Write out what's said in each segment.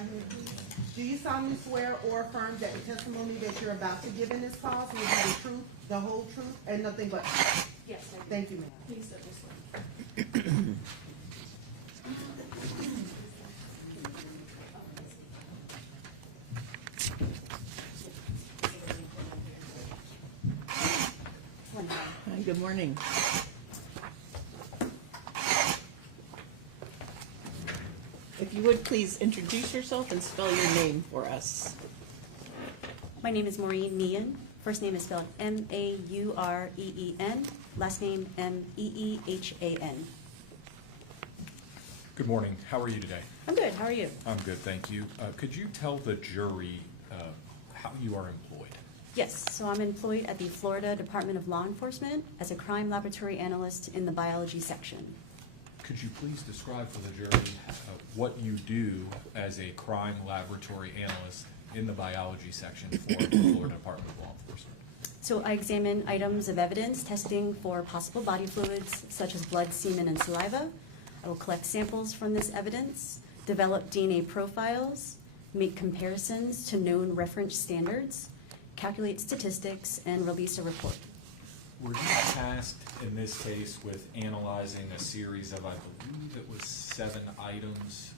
right here, please. Do you solemnly swear or affirm that the testimony that you're about to give in this cause will be the truth, the whole truth, and nothing but? Yes, I do. Thank you, ma'am. Please step this way. Hi, good morning. If you would, please introduce yourself and spell your name for us. My name is Maureen Meehan. First name is spelled M-A-U-R-E-E-N. Last name M-E-E-H-A-N. Good morning. How are you today? I'm good. How are you? I'm good, thank you. Could you tell the jury how you are employed? Yes, so I'm employed at the Florida Department of Law Enforcement as a crime laboratory analyst in the biology section. Could you please describe for the jury what you do as a crime laboratory analyst in the biology section for the Florida Department of Law Enforcement? So I examine items of evidence, testing for possible body fluids such as blood, semen, and saliva. I will collect samples from this evidence, develop DNA profiles, make comparisons to known reference standards, calculate statistics, and release a report. Were you tasked in this case with analyzing a series of, I believe it was 7 items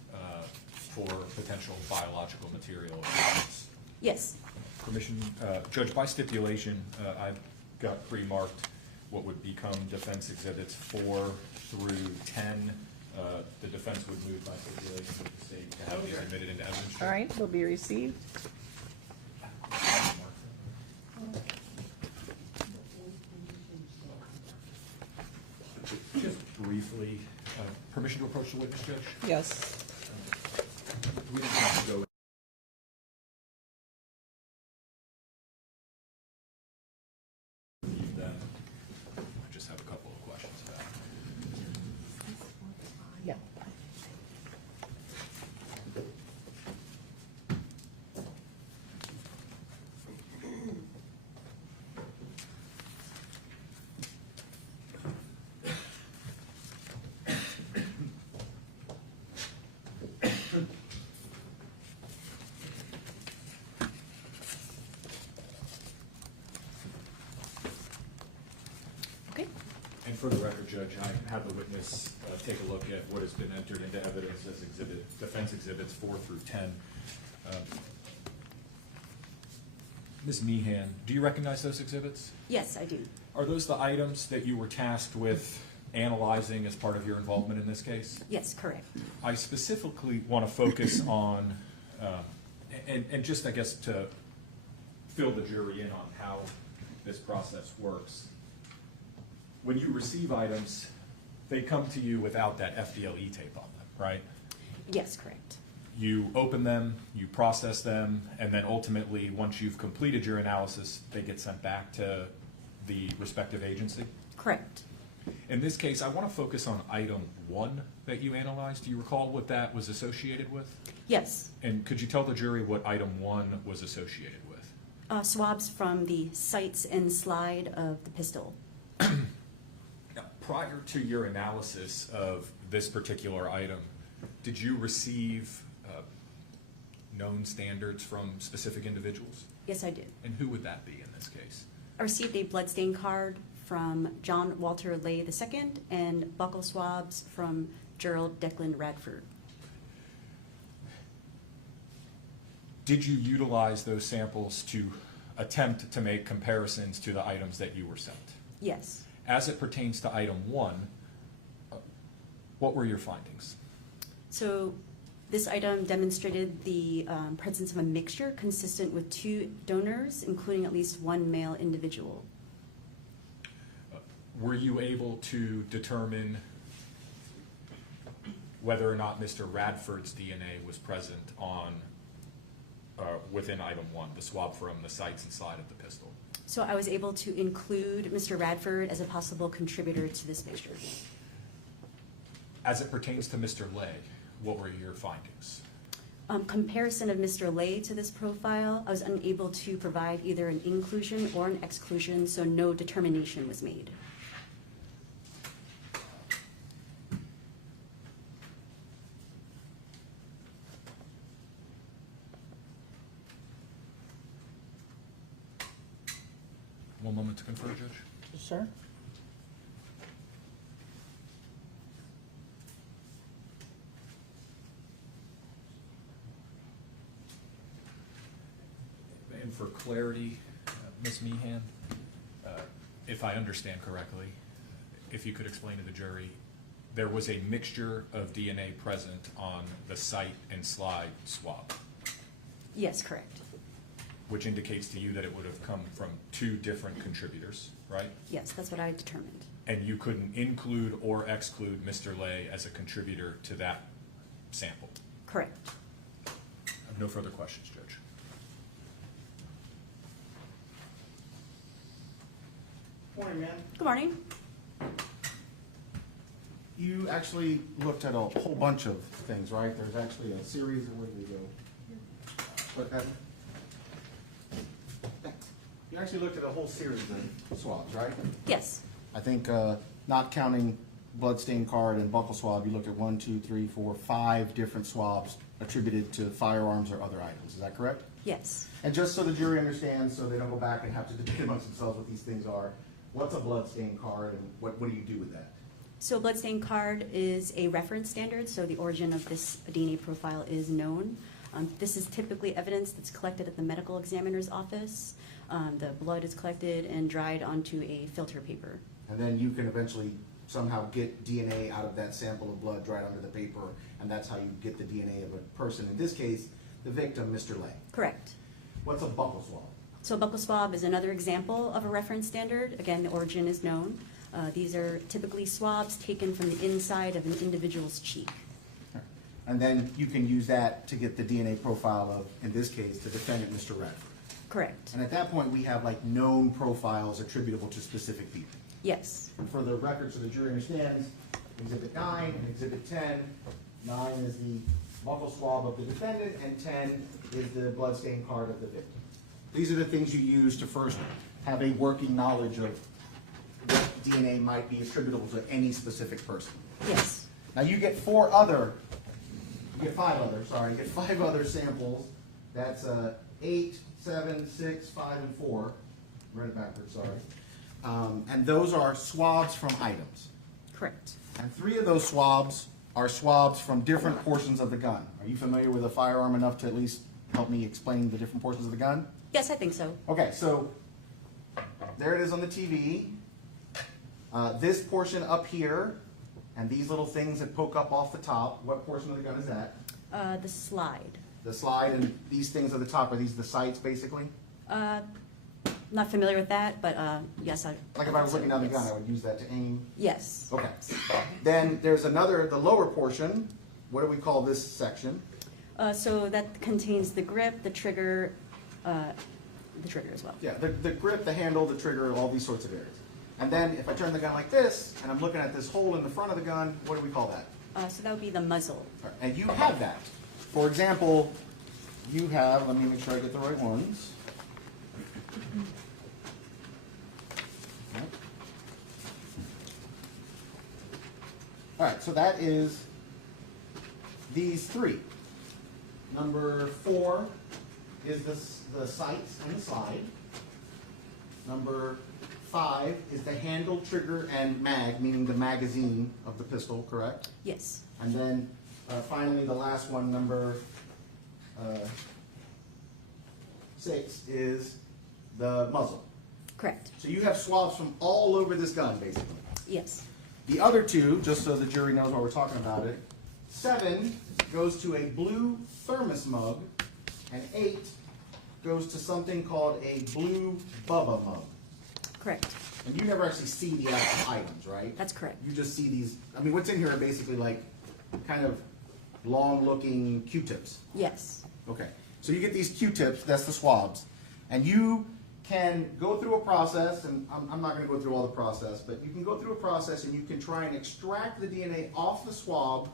for potential biological material evidence? Yes. Permission, Judge, by stipulation, I've got pre-marked what would become defense exhibits 4 through 10. The defense would move by stipulation with the state to have these admitted into evidence. All right, will be received. Just briefly, permission to approach the witness, Judge? Yes. We didn't have to go. Then I just have a couple of questions about it. Yeah. Okay. And for the record, Judge, I have the witness take a look at what has been entered into evidence as defense exhibits 4 through 10. Ms. Meehan, do you recognize those exhibits? Yes, I do. Are those the items that you were tasked with analyzing as part of your involvement in this case? Yes, correct. I specifically want to focus on, and just I guess to fill the jury in on how this process works. When you receive items, they come to you without that FDLE tape on them, right? Yes, correct. You open them, you process them, and then ultimately, once you've completed your analysis, they get sent back to the respective agency? Correct. In this case, I want to focus on item 1 that you analyzed. Do you recall what that was associated with? Yes. And could you tell the jury what item 1 was associated with? Swabs from the sights and slide of the pistol. Now, prior to your analysis of this particular item, did you receive known standards from specific individuals? Yes, I did. And who would that be in this case? I received a bloodstain card from John Walter Lay II and buccal swabs from Gerald Radford. Did you utilize those samples to attempt to make comparisons to the items that you were sent? Yes. As it pertains to item 1, what were your findings? So this item demonstrated the presence of a mixture consistent with 2 donors, including at least 1 male individual. Were you able to determine whether or not Mr. Radford's DNA was present on within item 1, the swab from the sights and slide of the pistol? So I was able to include Mr. Radford as a possible contributor to this mixture. As it pertains to Mr. Lay, what were your findings? Comparison of Mr. Lay to this profile, I was unable to provide either an inclusion or an exclusion, so no determination was made. One moment to confer, Judge. Sir? And for clarity, Ms. Meehan, if I understand correctly, if you could explain to the jury, there was a mixture of DNA present on the site and slide swab, Yes, correct. which indicates to you that it would have come from two different contributors, right? Yes, that's what I determined. And you couldn't include or exclude Mr. Lay as a contributor to that sample. Correct. I have no further questions, Judge. Morning, man. Good morning. You actually looked at a whole bunch of things, right? There's actually a series of, where did we go? What happened? You actually looked at a whole series of swabs, right? Yes, I think, not counting bloodstain card and buccal swab, you looked at 1, 2, 3, 4, 5 different swabs attributed to firearms or other items. Is that correct? yes. And just so the jury understands, so they don't go back and have to debate amongst themselves what these things are, what's a bloodstain card and what do you do with that? So bloodstain card is a reference standard, so the origin of this DNA profile is known. This is typically evidence that's collected at the medical examiner's office. The blood is collected and dried onto a filter paper. And then you can eventually somehow get DNA out of that sample of blood dried under the paper, and that's how you get the DNA of a person. In this case, the victim, Mr. Lay. Correct. What's a buccal swab? So buccal swab is another example of a reference standard. Again, the origin is known. These are typically swabs taken from the inside of an individual's cheek. And then you can use that to get the DNA profile of, in this case, the defendant, Mr. Radford. Correct. And at that point, we have like known profiles attributable to specific people. Yes. And for the record, so the jury understands, Exhibit 9 and Exhibit 10, 9 is the buccal swab of the defendant, and 10 is the bloodstain card of the victim. These are the things you use to first have a working knowledge of what DNA might be attributable to any specific person. Yes. Now you get 5 other samples. That's 8, 7, 6, 5, and 4. Read it backwards, sorry. And those are swabs from items. Correct. And 3 of those swabs are swabs from different portions of the gun. Are you familiar with a firearm enough to at least help me explain the different portions of the gun? Yes, I think so. Okay, so there it is on the TV. This portion up here, and these little things that poke up off the top, what portion of the gun is that? The slide. The slide, and these things at the top, are these the sights basically? Not familiar with that, but yes, I. Like if I was looking down the yes. gun, I would use that to aim? Yes. Okay. Then there's another, the lower portion, what do we call this section? So that contains the grip, the trigger as well. Yeah, the grip, the handle, the trigger, all these sorts of areas. And then if I turn the gun like this, and I'm looking at this hole in the front of the gun, what do we call that? So that would be the muzzle. And you have that. For example, you have, let me make sure I get the right ones. All right, so that is these 3. Number 4 is the sights and the slide. Number 5 is the handle, trigger, and mag, meaning the magazine of the pistol, correct? Yes. And then finally, the last one, number 6, is the muzzle. Correct. So you have swabs from all over this gun, basically. Yes. The other 2, just so the jury knows why we're talking about it, 7 goes to a blue thermos mug, and 8 goes to something called a blue Bubba mug. Correct. And you never actually see the actual items, right? That's correct. You just see these, I mean, what's in here are basically like kind of long-looking Q-tips. Yes. Okay, so you get these Q-tips, that's the swabs, and you can go through a process, and I'm not going to go through all the process, but you can go through a process and you can try and extract the DNA off the swab,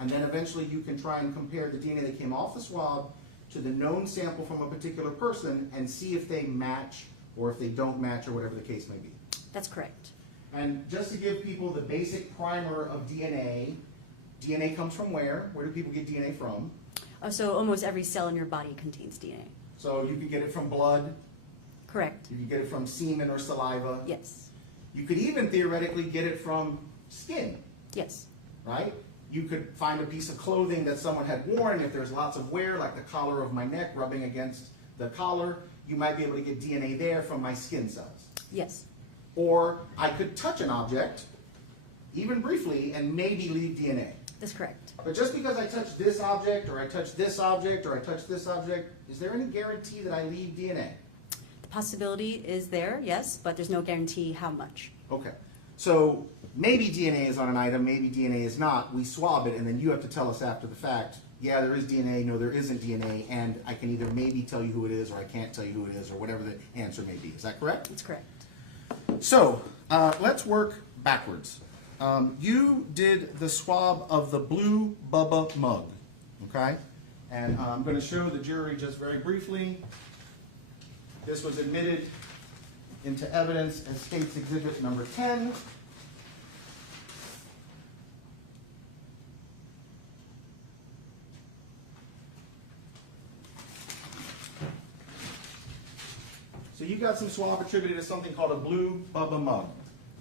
and then eventually you can try and compare the DNA that came off the swab to the known sample from a particular person and see if they match or if they don't match or whatever the case may be. That's correct. And just to give people the basic primer of DNA, DNA comes from where? Where do people get DNA from? So almost every cell in your body contains DNA. So you can get it from blood, Correct. You could get it from semen or saliva. Yes. You could even theoretically get it from skin, Yes. right? You could find a piece of clothing that someone had worn. If there's lots of wear, like the collar of my neck rubbing against the collar, you might be able to get DNA there from my skin cells. Yes. Or I could touch an object, even briefly, and maybe leave DNA. That's correct. But just because I touch this object, or I touch this object, or I touch this object, is there any guarantee that I leave DNA? The possibility is there, yes, but there's no guarantee how much. Okay. So maybe DNA is on an item, maybe DNA is not. We swab it, and then you have to tell us after the fact, yeah, there is DNA, no, there isn't DNA, and I can either maybe tell you who it is, or I can't tell you who it is, or whatever the answer may be. Is that correct? That's correct. So let's work backwards. You did the swab of the blue Bubba mug, okay? And I'm going to show the jury just very briefly. This was admitted into evidence as State's Exhibit number 10. So you got some swab attributed to something called a blue Bubba mug.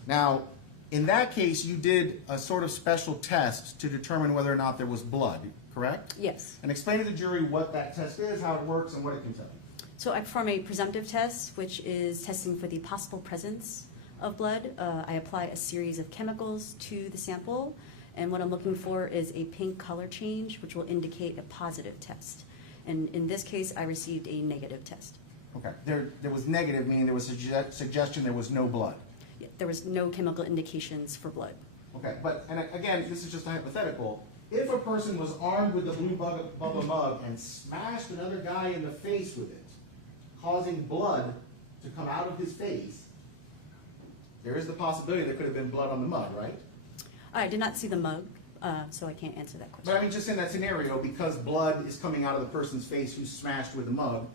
Now, in that case, you did a sort of special test to determine whether or not there was blood, correct? Yes. And explain to the jury what that test is, how it works, and what it can tell you. So I perform a presumptive test, which is testing for the possible presence of blood. I apply a series of chemicals to the sample, and what I'm looking for is a pink color change, which will indicate a positive test. And in this case, I received a negative test. Okay. There was negative, meaning there was a suggestion there was no blood. Yeah, there was no chemical indications for blood. Okay, but, and again, this is just a hypothetical. If a person was armed with the blue Bubba mug and smashed another guy in the face with it, causing blood to come out of his face, there is the possibility there could have been blood on the mug, right? I did not see the mug, so I can't answer that But question. I mean, just in that scenario, because blood is coming out of the person's face who's smashed with the mug,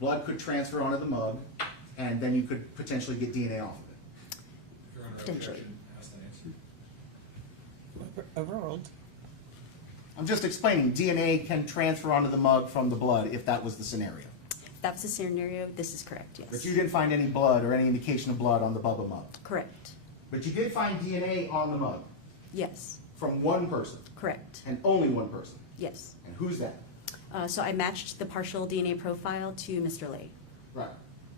blood could transfer onto the mug, and then you could potentially get DNA off of it. Your Honor, Potentially. objection, ask that answer. Overruled. I'm just explaining, DNA can transfer onto the mug from the blood if that was the scenario. If that's the scenario, this is correct, yes. But you didn't find any blood or any indication of blood on the Bubba mug. Correct. But you did find DNA on the mug Yes. from one person, Correct. and only one person. Yes. And who's that? So I matched the partial DNA profile to Mr. Lay. Right.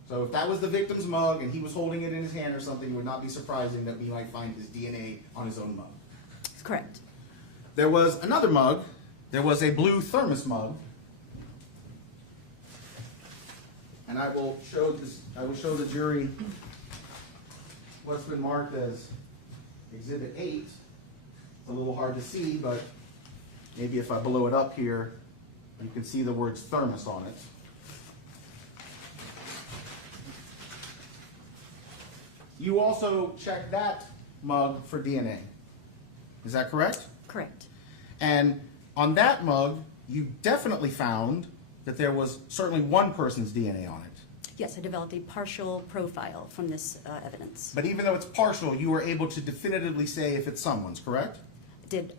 So if that was the victim's mug and he was holding it in his hand or something, it would not be surprising that we might find his DNA on his own mug. Correct. There was another mug. There was a blue thermos mug. And I will show the jury what's been marked as Exhibit 8. It's a little hard to see, but maybe if I blow it up here, you can see the words thermos on it. You also checked that mug for DNA. Is that correct? Correct. And on that mug, you definitely found that there was certainly one person's DNA on it. Yes, I developed a partial profile from this evidence. But even though it's partial, you were able to definitively say if it's someone's, correct?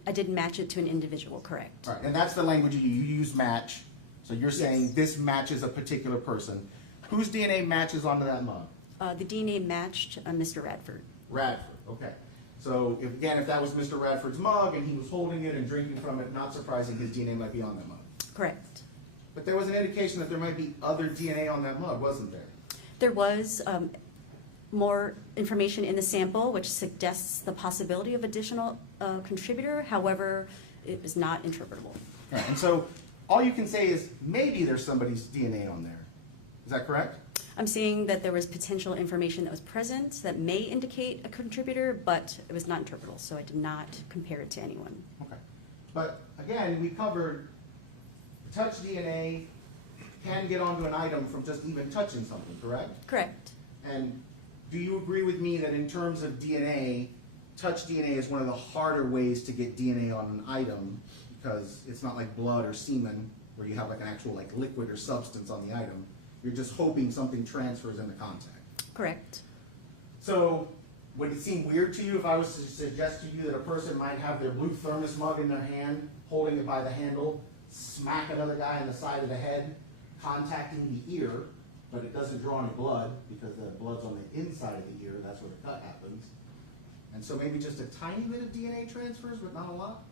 I did match it to an individual, correct. All right, and that's the language you use match. So you're saying Yes. this matches a particular person. Whose DNA matches onto that mug? The DNA matched Mr. Radford. Radford, okay. So if that was Mr. Radford's mug and he was holding it and drinking from it, not surprising his DNA might be on that mug. Correct. But there was an indication that there might be other DNA on that mug, wasn't there? There was more information in the sample which suggests the possibility of additional contributor. However, it was not interpretable. All right, and so all you can say is maybe there's somebody's DNA on there. Is that correct? I'm saying that there was potential information that was present that may indicate a contributor, but it was not interpretable, so I did not compare it to anyone. Okay. But again, we covered touch DNA can get onto an item from just even touching something, correct? Correct. And do you agree with me that in terms of DNA, touch DNA is one of the harder ways to get DNA on an item because it's not like blood or semen where you have like an actual like liquid or substance on the item. You're just hoping something transfers into contact. Correct. So would it seem weird to you if I was to suggest to you that a person might have their blue thermos mug in their hand, holding it by the handle, smack another guy on the side of the head, contacting the ear, but it doesn't draw any blood because the blood's on the inside of the ear, that's where the cut happens. And so maybe just a tiny bit of DNA transfers, but not a lot?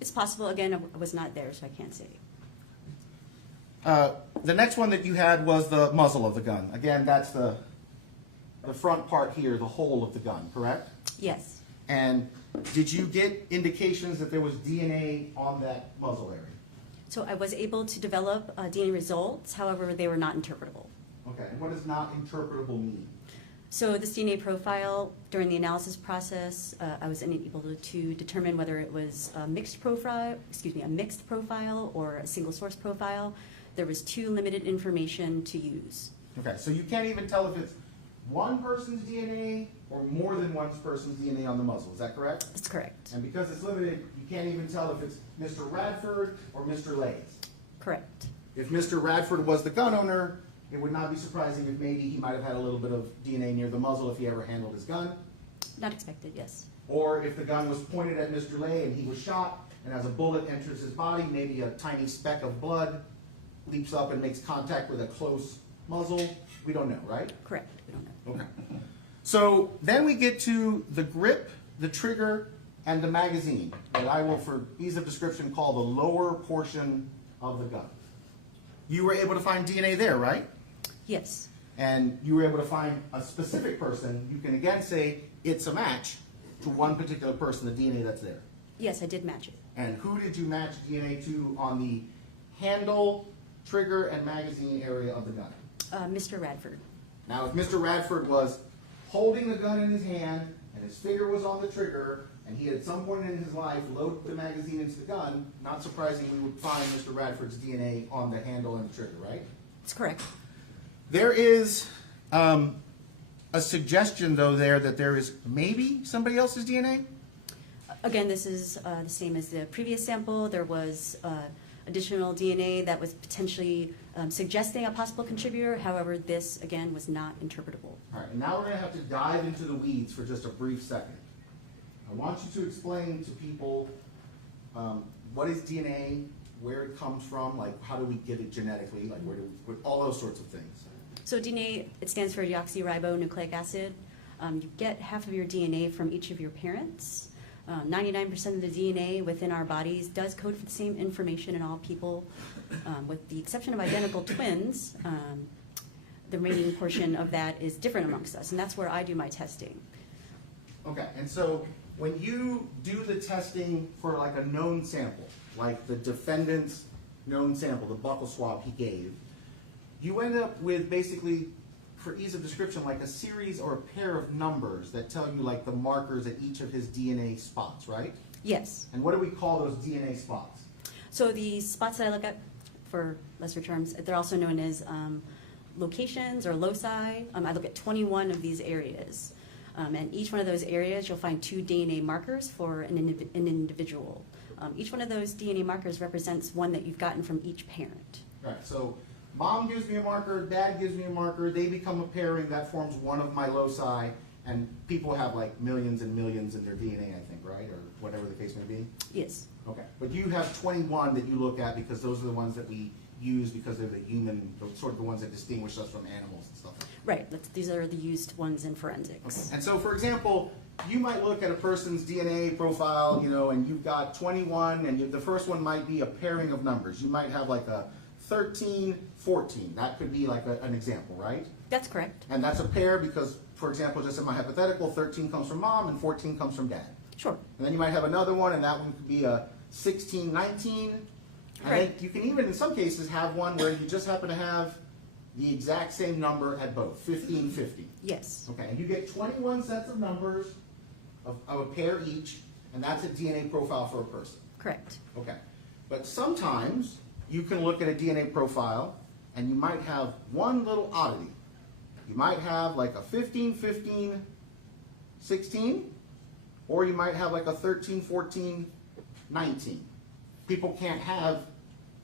It's possible. Again, I was not there, so I can't say. The next one that you had was the muzzle of the gun. Again, that's the front part here, the hole of the gun, correct? Yes. And did you get indications that there was DNA on that muzzle area? So I was able to develop DNA results. However, they were not interpretable. Okay, and what does not interpretable mean? So this DNA profile, during the analysis process, I was able to determine whether it was a mixed profile, or a single source profile. There was too limited information to use. Okay, so you can't even tell if it's one person's DNA or more than one person's DNA on the muzzle, is that correct? That's correct. And because it's limited, you can't even tell if it's Mr. Radford or Mr. Lays. Correct. If Mr. Radford was the gun owner, it would not be surprising if maybe he might have had a little bit of DNA near the muzzle if he ever handled his gun. Not expected, yes. Or if the gun was pointed at Mr. Lay and he was shot, and as a bullet enters his body, maybe a tiny speck of blood leaps up and makes contact with a close muzzle. We don't know, right? Correct. We don't know. Okay. So then we get to the grip, the trigger, and the magazine, that I will, for ease of description, call the lower portion of the gun. You were able to find DNA there, right? Yes. And you were able to find a specific person. You can again say it's a match to one particular person, the DNA that's there. Yes, I did match it. And who did you match DNA to on the handle, trigger, and magazine area of the gun? Mr. Radford. Now, if Mr. Radford was holding the gun in his hand and his finger was on the trigger, and he had at some point in his life loaded the magazine into the gun, not surprising we would find Mr. Radford's DNA on the handle and the trigger, right? That's correct. There is a suggestion, though, there that there is maybe somebody else's DNA? Again, this is the same as the previous sample. There was additional DNA that was potentially suggesting a possible contributor. However, this, again, was not interpretable. All right, and now we're going to have to dive into the weeds for just a brief second. I want you to explain to people what is DNA, where it comes from, like how do we get it genetically, like all those sorts of things. So DNA, it stands for deoxyribonucleic acid. You get half of your DNA from each of your parents. 99% of the DNA within our bodies does code for the same information in all people, with the exception of identical twins. The remaining portion of that is different amongst us, and that's where I do my testing. Okay, and so when you do the testing for like a known sample, like the defendant's known sample, the buccal swab he gave, you end up with basically, for ease of description, like a series or a pair of numbers that tell you like the markers at each of his DNA spots, right? Yes. And what do we call those DNA spots? So the spots that I look at, for lesser terms, they're also known as locations or loci. I look at 21 of these areas. And each one of those areas, you'll find 2 DNA markers for an individual. Each one of those DNA markers represents one that you've gotten from each parent. Right, so mom gives me a marker, dad gives me a marker, they become a pairing, that forms one of my loci, and people have like millions and millions in their DNA, I think, right? Or whatever the case may be? Yes. Okay, but you have 21 that you look at because those are the ones that we use because they're the human, sort of the ones that distinguish us from animals and stuff like that. Right, these are the used ones in forensics. Okay. And so, for example, you might look at a person's DNA profile, you know, and you've got 21, and the first one might be a pairing of numbers. You might have like a 13, 14. That could be like an example, right? That's correct. And that's a pair because, for example, just in my hypothetical, 13 comes from mom and 14 comes from dad. Sure. And then you might have another one, and that one could be a 16, 19. And Right. then you can even, in some cases, have one where you just happen to have the exact same number at both, 15, 50. Yes. Okay, and you get 21 sets of numbers of a pair each, and that's a DNA profile for a person. Correct. Okay, but sometimes you can look at a DNA profile, and you might have one little oddity. You might have like a 15, 15, 16, or you might have like a 13, 14, 19. People can't have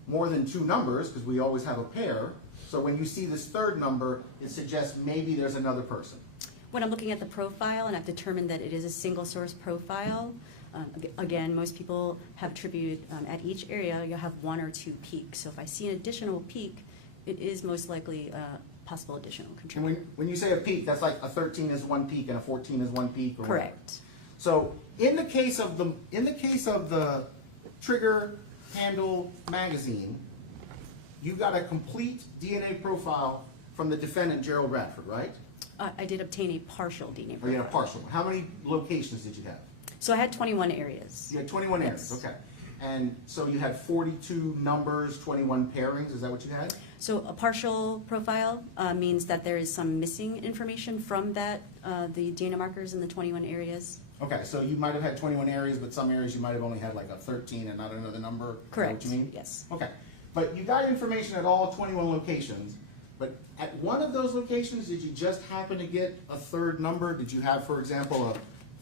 more than 2 numbers because we always have a pair. So when you see this third number, it suggests maybe there's another person. When I'm looking at the profile and I've determined that it is a single source profile, again, most people have attributed at each area, you'll have 1 or 2 peaks. So if I see an additional peak, it is most likely possible additional And contributor. when you say a peak, that's like a 13 is one peak and a 14 is one peak, or whatever. Correct. So in the case of the trigger handle magazine, you got a complete DNA profile from the defendant, Gerald Radford, right? I did obtain a partial DNA Or you had a profile. partial one. How many locations did you have? So I had 21 areas. You had 21 areas, Yes. okay. And so you had 42 numbers, 21 pairings, is that what you had? So a partial profile means that there is some missing information from that, the DNA markers in the 21 areas. Okay, so you might have had 21 areas, but some areas you might have only had like a 13 and not another number? Is that Correct. what you mean? Yes. Okay, but you got information at all 21 locations, but at one of those locations, did you just happen to get a third number? Did you have, for example, a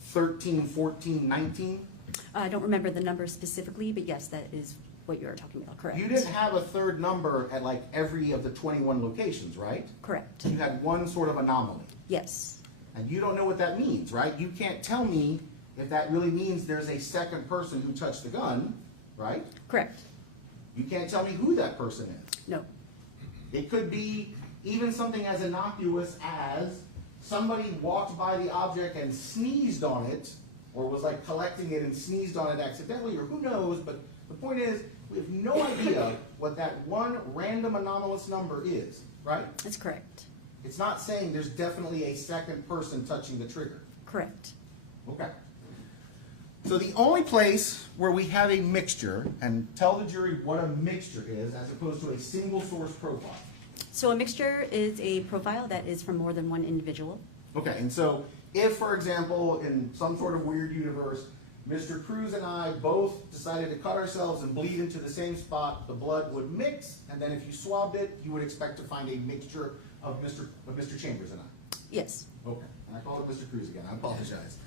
13, 14, 19? I don't remember the number specifically, but yes, that is what you are talking about, correct? You didn't have a third number at like every of the 21 locations, right? Correct. You had one sort of anomaly. Yes. And you don't know what that means, right? You can't tell me if that really means there's a second person who touched the gun, right? Correct. You can't tell me who that person is. No. It could be even something as innocuous as somebody walked by the object and sneezed on it, or was like collecting it and sneezed on it accidentally, or who knows, but the point is, we have no idea what that one random anomalous number is, right? That's correct. It's not saying there's definitely a second person touching the trigger. Correct. Okay. So the only place where we have a mixture, and tell the jury what a mixture is as opposed to a single source profile. So a mixture is a profile that is from more than one individual. Okay, and so if, for example, in some sort of weird universe, Mr. Cruz and I both decided to cut ourselves and bleed into the same spot, the blood would mix, and then if you swabbed it, you would expect to find a mixture of Mr. Chambers and I. Yes. Okay, and I called it Mr. Cruz again, I apologize.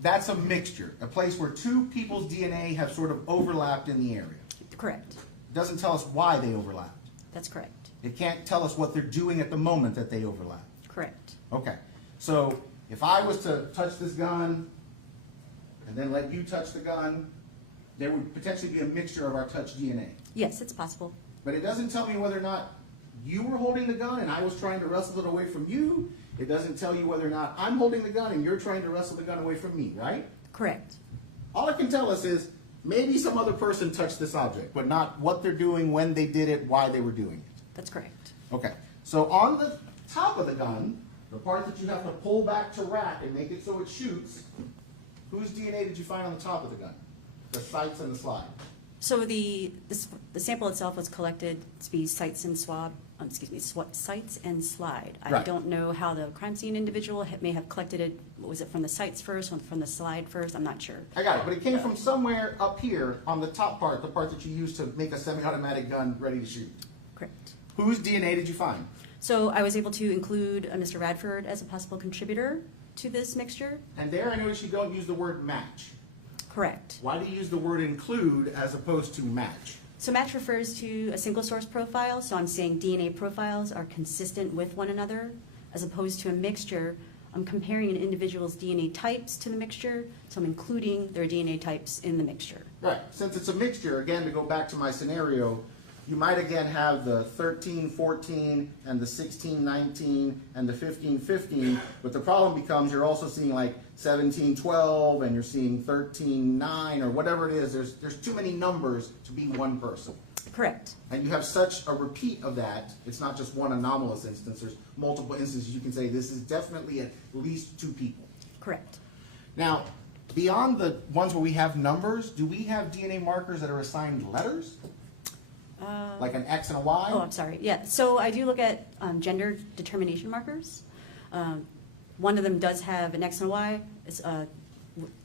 That's a mixture, a place where two people's DNA have sort of overlapped in the area. Correct. It doesn't tell us why they overlapped. That's correct. It can't tell us what they're doing at the moment that they overlap. Correct. Okay, so if I was to touch this gun and then let you touch the gun, there would potentially be a mixture of our touch DNA. Yes, it's possible. But it doesn't tell me whether or not you were holding the gun and I was trying to wrestle it away from you. It doesn't tell you whether or not I'm holding the gun and you're trying to wrestle the gun away from me, right? Correct. All it can tell us is maybe some other person touched this object, but not what they're doing, when they did it, why they were doing it. That's correct. Okay, so on the top of the gun, the part that you have to pull back to rack and make it so it shoots, whose DNA did you find on the top of the gun? The sights and the slide. So the sample itself was collected to be sights and sights and slide. I Right. don't know how the crime scene individual may have collected it. Was it from the sights first, or from the slide first? I'm not sure. I got it, but it came from somewhere up here on the top part, the part that you use to make a semi-automatic gun ready to shoot. Correct. Whose DNA did you find? So I was able to include Mr. Radford as a possible contributor to this mixture. And there I noticed you don't use the word match. Correct. Why do you use the word include as opposed to match? So match refers to a single source profile, so I'm saying DNA profiles are consistent with one another, as opposed to a mixture. I'm comparing an individual's DNA types to the mixture, so I'm including their DNA types in the mixture. Right, since it's a mixture, again, to go back to my scenario, you might again have the 13, 14, and the 16, 19, and the 15, 15, but the problem becomes you're also seeing like 17, 12, and you're seeing 13, 9, or whatever it is. There's too many numbers to be one person. Correct. And you have such a repeat of that, it's not just one anomalous instance, there's multiple instances you can say this is definitely at least two people. Correct. Now, beyond the ones where we have numbers, do we have DNA markers that are assigned letters? Like an X and a Y? Oh, I'm sorry. Yeah, so I do look at gender determination markers. One of them does have an X and a Y. It's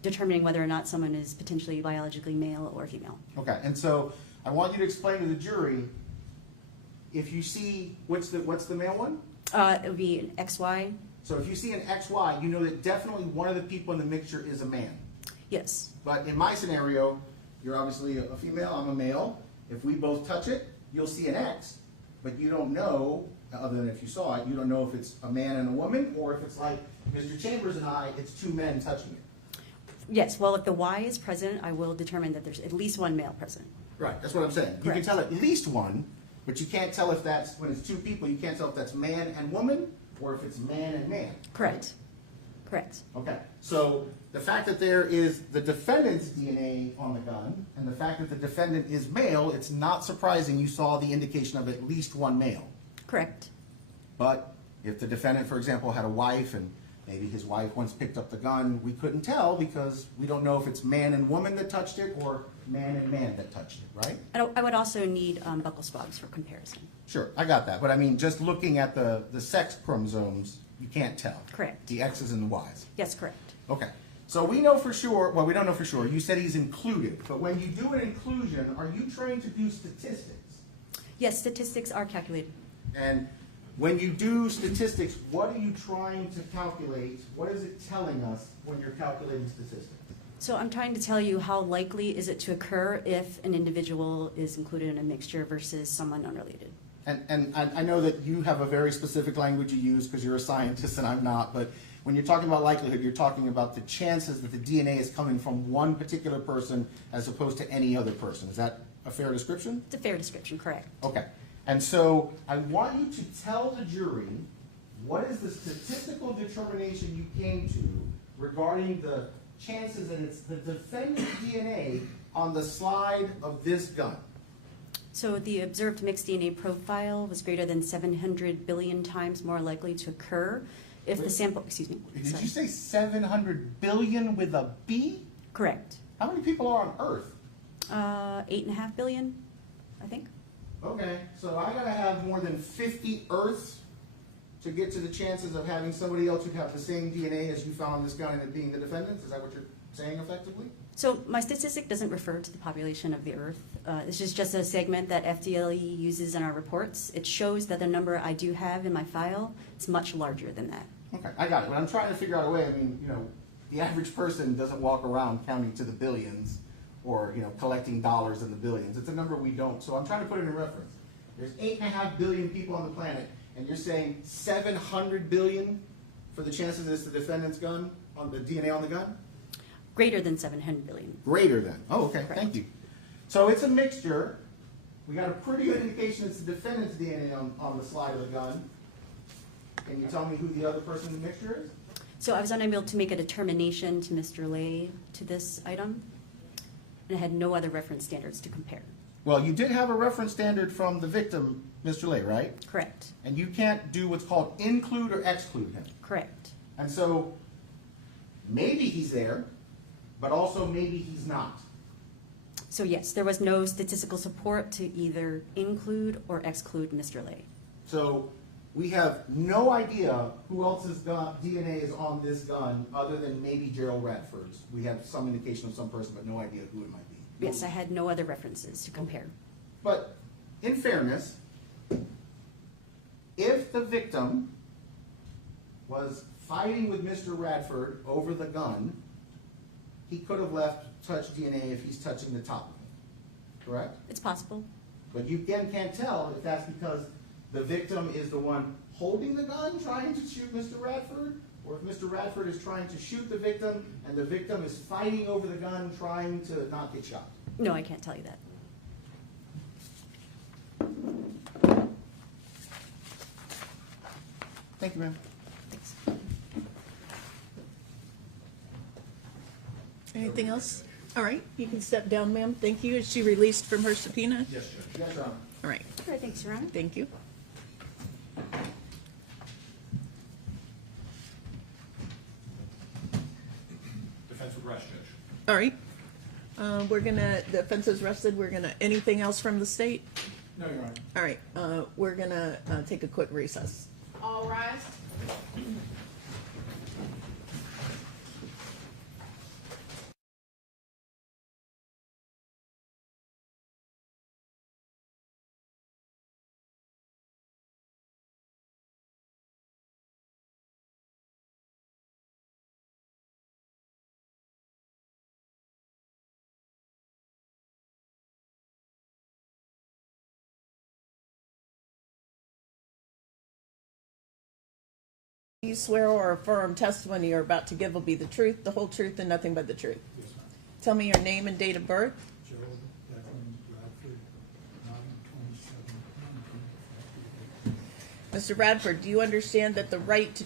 determining whether or not someone is potentially biologically male or female. Okay, and so I want you to explain to the jury, if you see, what's the male one? It would be an XY. So if you see an XY, you know that definitely one of the people in the mixture is a man. Yes. But in my scenario, you're obviously a female, I'm a male. If we both touch it, you'll see an X, but you don't know, other than if you saw it, you don't know if it's a man and a woman, or if it's like Mr. Chambers and I, it's two men touching it. Yes, well, if the Y is present, I will determine that there's at least one male present. Right, that's what I'm saying. You can Correct. tell at least one, But you can't tell if that's, when it's two people, you can't tell if that's man and woman, or if it's man and man. Correct. Correct. Okay, so the fact that there is the defendant's DNA on the gun, and the fact that the defendant is male, it's not surprising you saw the indication of at least one male. Correct. But if the defendant, for example, had a wife, and maybe his wife once picked up the gun, we couldn't tell because we don't know if it's man and woman that touched it, or man and man that touched it, right? I would also need buccal swabs for comparison. Sure, I got that, but I mean, just looking at the sex chromosomes, you can't tell. Correct. The X's and the Y's. Yes, correct. Okay, so we know for sure, well, we don't know for sure, you said he's included, but when you do an inclusion, are you trying to do statistics? Yes, statistics are calculated. And when you do statistics, what are you trying to calculate? What is it telling us when you're calculating statistics? So I'm trying to tell you how likely is it to occur if an individual is included in a mixture versus someone unrelated. And I know that you have a very specific language you use because you're a scientist and I'm not, but when you're talking about likelihood, you're talking about the chances that the DNA is coming from one particular person as opposed to any other person. Is that a fair description? It's a fair description, correct. Okay. And so I want you to tell the jury what is the statistical determination you came to regarding the chances that it's the defendant's DNA on the slide of this gun. So the observed mixed DNA profile was greater than 700 billion times more likely to occur if the sample, excuse me. Did sorry. you say 700 billion with a B? Correct. How many people are on Earth? 8.5 billion, I think. Okay, so I gotta have more than 50 Earths to get to the chances of having somebody else who have the same DNA as you found on this gun and it being the defendant? Is that what you're saying effectively? So my statistic doesn't refer to the population of the Earth. This is just a segment that FDLE uses in our reports. It shows that the number I do have in my file is much larger than that. Okay, I got it, but I'm trying to figure out a way, I mean, you know, the average person doesn't walk around counting to the billions or, you know, collecting dollars in the billions. It's a number we don't, so I'm trying to put it in reference. There's 8.5 billion people on the planet, and you're saying 700 billion for the chances it's the defendant's gun, on the DNA on the gun? Greater than 700 billion. Greater than, oh, okay, Correct. thank you. So it's a mixture. We got a pretty good indication it's the defendant's DNA on the slide of the gun. Can you tell me who the other person in the mixture is? So I was unable to make a determination to Mr. Lay to this item, and I had no other reference standards to compare. Well, you did have a reference standard from the victim, Mr. Lay, right? Correct. And you can't do what's called include or exclude him. Correct. And so maybe he's there, but also maybe he's not. So yes, there was no statistical support to either include or exclude Mr. Lay. So we have no idea who else's DNA is on this gun other than maybe Gerald Radford's. We have some indication of some person, but no idea who it might be. Yes, I had no other references to compare. But in fairness, if the victim was fighting with Mr. Radford over the gun, he could have left touch DNA if he's touching the top of it, correct? It's possible. But you again can't tell if that's because the victim is the one holding the gun trying to shoot Mr. Radford, or if Mr. Radford is trying to shoot the victim and the victim is fighting over the gun trying to not get shot. No, I can't tell you that. Thank you, ma'am. Thanks. Anything else? All right, you can step down, ma'am. Thank you. Is she released from her subpoena? Yes, Judge. Yes, Your Honor. All right, All right, thanks, Your Honor. thank you. Defense would rest, Judge. All right. The offense is rested. Anything else from the state? No, Your Honor. All right, we're gonna take a quick recess. All rise. You swear or affirm testimony you're about to give will be the truth, the whole truth, and nothing but the truth. Yes, ma'am. Tell me your name and date of birth. Gerald Radford, 9/27/19. Mr. Radford, do you understand that the right to